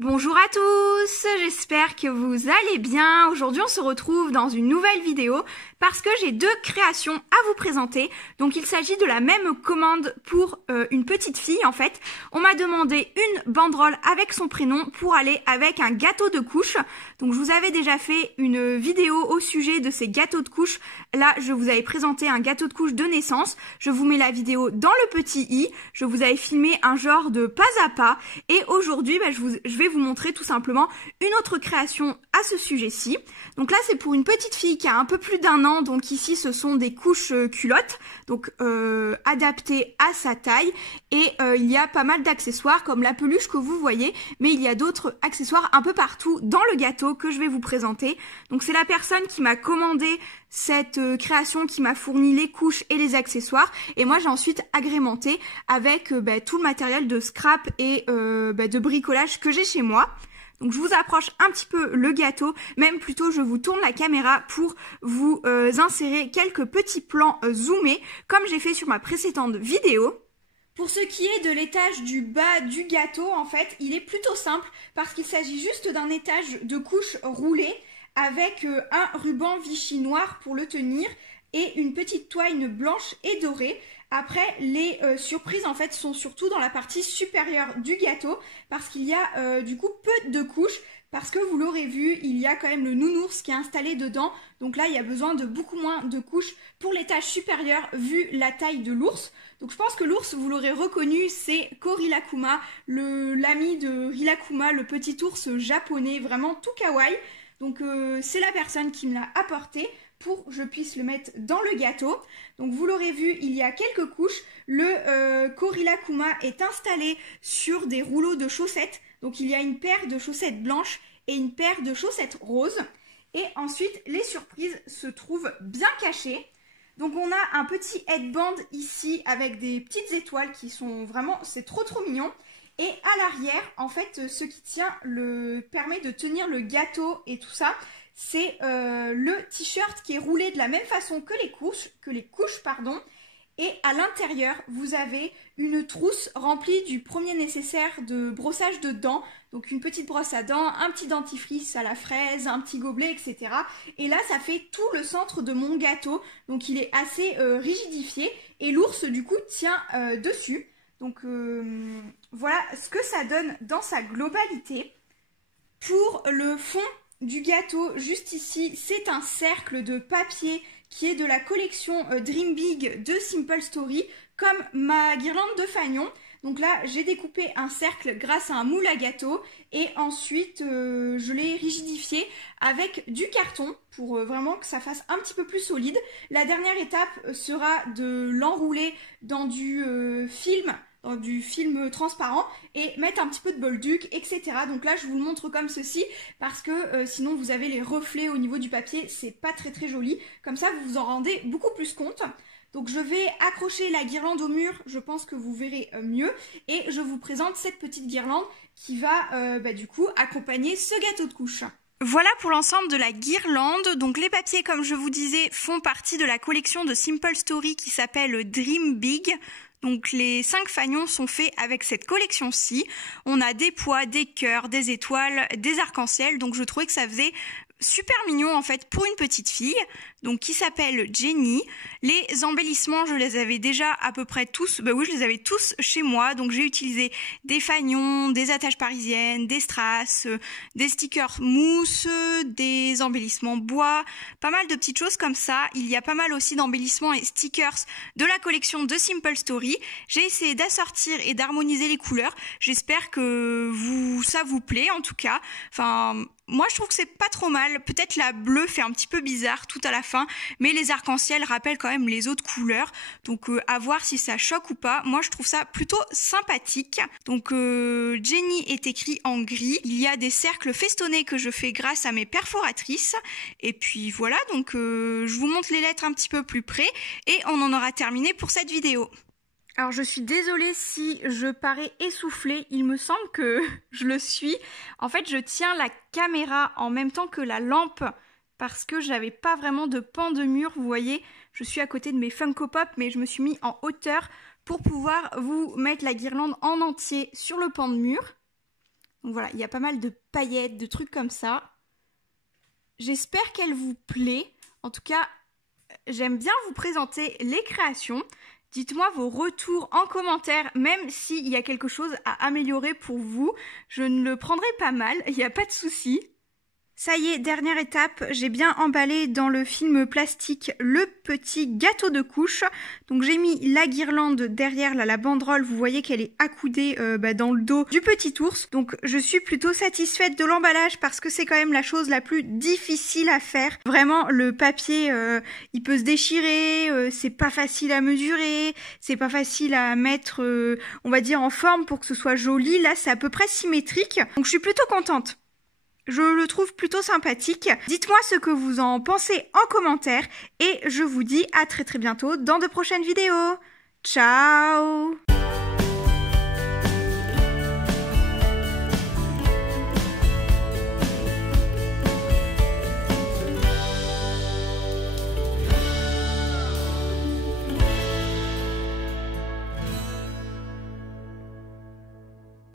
Bonjour à tous, j'espère que vous allez bien. Aujourd'hui on se retrouve dans une nouvelle vidéo parce que j'ai deux créations à vous présenter. Donc il s'agit de la même commande pour une petite fille en fait. On m'a demandé une banderole avec son prénom pour aller avec un gâteau de couche. Donc je vous avais déjà fait une vidéo au sujet de ces gâteaux de couche. Là je vous avais présenté un gâteau de couche de naissance. Je vous mets la vidéo dans le petit i. Je vous avais filmé un genre de pas à pas. Et aujourd'hui je vais vous montrer tout simplement une autre création à ce sujet-ci. Donc là c'est pour une petite fille qui a un peu plus d'1 an, donc ici ce sont des couches culottes, donc adaptées à sa taille, et il y a pas mal d'accessoires comme la peluche que vous voyez, mais il y a d'autres accessoires un peu partout dans le gâteau que je vais vous présenter. Donc c'est la personne qui m'a commandé cette création, qui m'a fourni les couches et les accessoires, et moi j'ai ensuite agrémenté avec tout le matériel de scrap et de bricolage que j'ai chez moi. Donc je vous approche un petit peu le gâteau, même plutôt je vous tourne la caméra pour vous insérer quelques petits plans zoomés comme j'ai fait sur ma précédente vidéo. Pour ce qui est de l'étage du bas du gâteau, en fait, il est plutôt simple parce qu'il s'agit juste d'un étage de couches roulées avec un ruban Vichy noir pour le tenir et une petite toile blanche et dorée. Après, les surprises en fait sont surtout dans la partie supérieure du gâteau parce qu'il y a du coup peu de couches, parce que vous l'aurez vu, il y a quand même le nounours qui est installé dedans. Donc là, il y a besoin de beaucoup moins de couches pour l'étage supérieur vu la taille de l'ours. Donc je pense que l'ours, vous l'aurez reconnu, c'est Korilakuma, l'ami de Rilakuma, le petit ours japonais, vraiment tout kawaii. Donc c'est la personne qui me l'a apporté pour que je puisse le mettre dans le gâteau. Donc vous l'aurez vu, il y a quelques couches. Le Korilakuma est installé sur des rouleaux de chaussettes. Donc il y a une paire de chaussettes blanches et une paire de chaussettes roses. Et ensuite, les surprises se trouvent bien cachées. Donc on a un petit headband ici avec des petites étoiles qui sont vraiment, c'est trop mignon. Et à l'arrière, en fait, ce qui tient permet de tenir le gâteau et tout ça. C'est le t-shirt qui est roulé de la même façon que les couches. Et à l'intérieur, vous avez une trousse remplie du premier nécessaire de brossage de dents. Donc une petite brosse à dents, un petit dentifrice à la fraise, un petit gobelet, etc. Et là, ça fait tout le centre de mon gâteau. Donc il est assez rigidifié. Et l'ours, du coup, tient dessus. Donc voilà ce que ça donne dans sa globalité. Pour le fond du gâteau, juste ici, c'est un cercle de papier qui est de la collection Dream Big de Simple Story, comme ma guirlande de fanion. Donc là, j'ai découpé un cercle grâce à un moule à gâteau et ensuite je l'ai rigidifié avec du carton pour vraiment que ça fasse un petit peu plus solide. La dernière étape sera de l'enrouler dans du film transparent et mettre un petit peu de bolduc, etc. Donc là je vous le montre comme ceci parce que sinon vous avez les reflets au niveau du papier, c'est pas très joli. Comme ça vous vous en rendez beaucoup plus compte. Donc je vais accrocher la guirlande au mur, je pense que vous verrez mieux. Et je vous présente cette petite guirlande qui va du coup accompagner ce gâteau de couche. Voilà pour l'ensemble de la guirlande. Donc les papiers, comme je vous disais, font partie de la collection de Simple Story qui s'appelle Dream Big. Donc les 5 fanions sont faits avec cette collection-ci. On a des pois, des cœurs, des étoiles, des arcs-en-ciel. Donc je trouvais que ça faisait super mignon en fait pour une petite fille, donc qui s'appelle Jenny. Les embellissements, je les avais déjà à peu près tous, oui je les avais tous chez moi, donc j'ai utilisé des fanions, des attaches parisiennes, des strass, des stickers mousse, des embellissements bois, pas mal de petites choses comme ça. Il y a pas mal aussi d'embellissements et stickers de la collection de Simple Story. J'ai essayé d'assortir et d'harmoniser les couleurs, j'espère que ça vous plaît en tout cas. Enfin, moi je trouve que c'est pas trop mal, peut-être la bleue fait un petit peu bizarre tout à la fin, mais les arcs-en-ciel rappellent quand même les autres couleurs, donc à voir si ça choque ou pas. Moi je trouve ça plutôt sympathique. Donc Jenny est écrit en gris, il y a des cercles festonnés que je fais grâce à mes perforatrices, et puis voilà, donc je vous montre les lettres un petit peu plus près, et on en aura terminé pour cette vidéo. Alors je suis désolée si je parais essoufflée, il me semble que je le suis. En fait je tiens la caméra en même temps que la lampe parce que j'avais pas vraiment de pan de mur, vous voyez. Je suis à côté de mes Funko Pop mais je me suis mis en hauteur pour pouvoir vous mettre la guirlande en entier sur le pan de mur. Donc voilà, il y a pas mal de paillettes, de trucs comme ça. J'espère qu'elle vous plaît. En tout cas, j'aime bien vous présenter les créations. Dites-moi vos retours en commentaire, même s'il y a quelque chose à améliorer pour vous. Je ne le prendrai pas mal, il n'y a pas de souci. Ça y est, dernière étape, j'ai bien emballé dans le film plastique le petit gâteau de couche. Donc j'ai mis la guirlande derrière, là, la banderole, vous voyez qu'elle est accoudée dans le dos du petit ours. Donc je suis plutôt satisfaite de l'emballage parce que c'est quand même la chose la plus difficile à faire. Vraiment, le papier, il peut se déchirer, c'est pas facile à mesurer, c'est pas facile à mettre, on va dire, en forme pour que ce soit joli. Là, c'est à peu près symétrique, donc je suis plutôt contente. Je le trouve plutôt sympathique. Dites-moi ce que vous en pensez en commentaire et je vous dis à très bientôt dans de prochaines vidéos. Ciao!